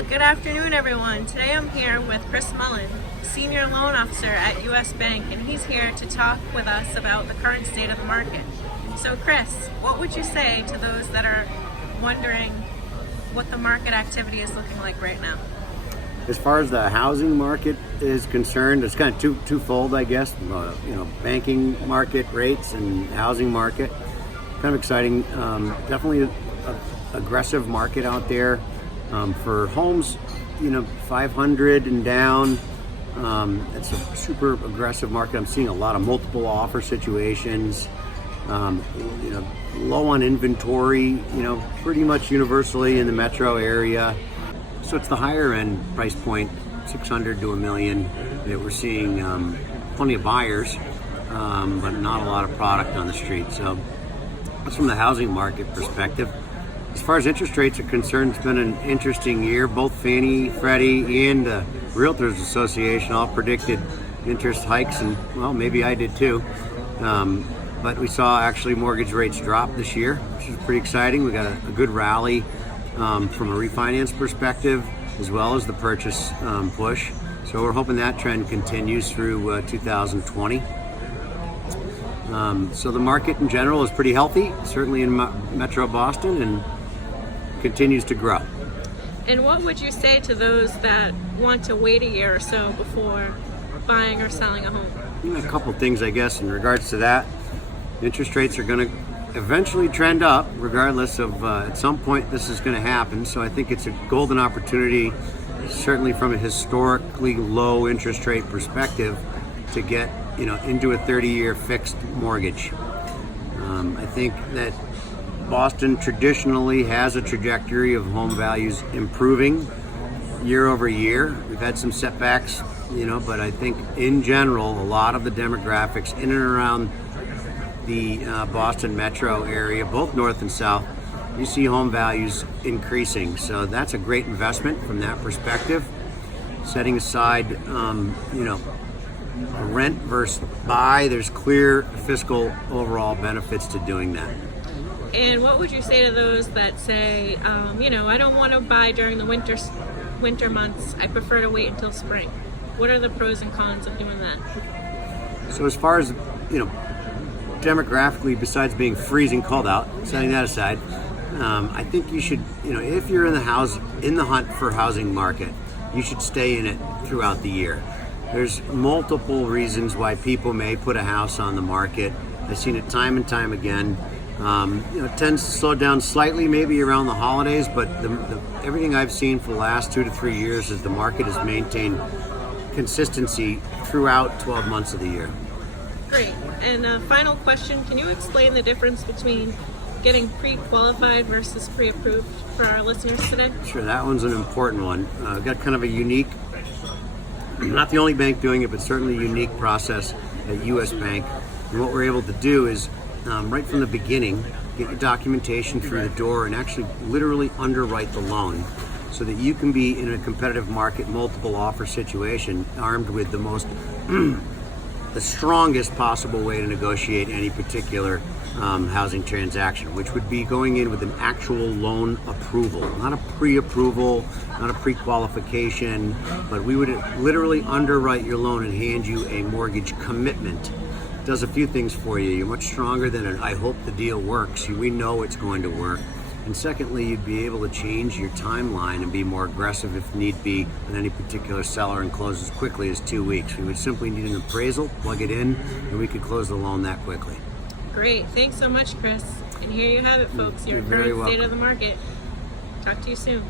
Well, good afternoon, everyone. Today I'm here with Chris Mullen, Senior Loan Officer at U.S. Bank, and he's here to talk with us about the current state of the market. So, Chris, what would you say to those that are wondering what the market activity is looking like right now? As far as the housing market is concerned, it's kind of twofold, I guess. Banking market rates and housing market. Kind of exciting. Definitely an aggressive market out there for homes. 500 and down. It's a super aggressive market. I'm seeing a lot of multiple offer situations. Low on inventory. Pretty much universally in the metro area. So it's the higher end price point, 600 to $1 million, that we're seeing plenty of buyers, but not a lot of product on the street. So that's from the housing market perspective. As far as interest rates are concerned, it's been an interesting year. Both Fannie, Freddie, and the Realtors Association all predicted interest hikes, and well, maybe I did too. But we saw actually mortgage rates drop this year, which is pretty exciting. We got a good rally from a refinance perspective, as well as the purchase push. So we're hoping that trend continues through 2020. So the market in general is pretty healthy, certainly in Metro Boston, and continues to grow. And what would you say to those that want to wait a year or so before buying or selling a home? A couple things, I guess, in regards to that. Interest rates are going to eventually trend up, regardless of at some point this is going to happen. So I think it's a golden opportunity, certainly from a historically low interest rate perspective, to get into a 30-year fixed mortgage. I think that Boston traditionally has a trajectory of home values improving year over year. We've had some setbacks, but I think in general, a lot of the demographics in and around the Boston metro area, both north and south, you see home values increasing. So that's a great investment from that perspective. Setting aside, rent versus buy, there's clear fiscal overall benefits to doing that. And what would you say to those that say, I don't want to buy during the winter months, I prefer to wait until spring? What are the pros and cons of doing that? So as far as, demographically, besides being freezing cold out, setting that aside, I think you should, if you're in the hunt for housing market, you should stay in it throughout the year. There's multiple reasons why people may put a house on the market. I've seen it time and time again. It tends to slow down slightly, maybe around the holidays, but everything I've seen for the last 2 to 3 years is the market has maintained consistency throughout 12 months of the year. Great. And final question, can you explain the difference between getting pre-qualified versus pre-approved for our listeners today? Sure, that one's an important one. I've got kind of a unique, not the only bank doing it, but certainly a unique process at U.S. Bank. And what we're able to do is, right from the beginning, get your documentation through the door and actually literally underwrite the loan so that you can be in a competitive market, multiple offer situation, armed with the strongest possible way to negotiate any particular housing transaction, which would be going in with an actual loan approval, not a pre-approval, not a pre-qualification, but we would literally underwrite your loan and hand you a mortgage commitment. It does a few things for you. You're much stronger than I hope the deal works. We know it's going to work. And secondly, you'd be able to change your timeline and be more aggressive if need be on any particular seller and close as quickly as 2 weeks. We would simply need an appraisal, plug it in, and we could close the loan that quickly. Great. Thanks so much, Chris. And here you have it, folks. Your current state of the market. Talk to you soon.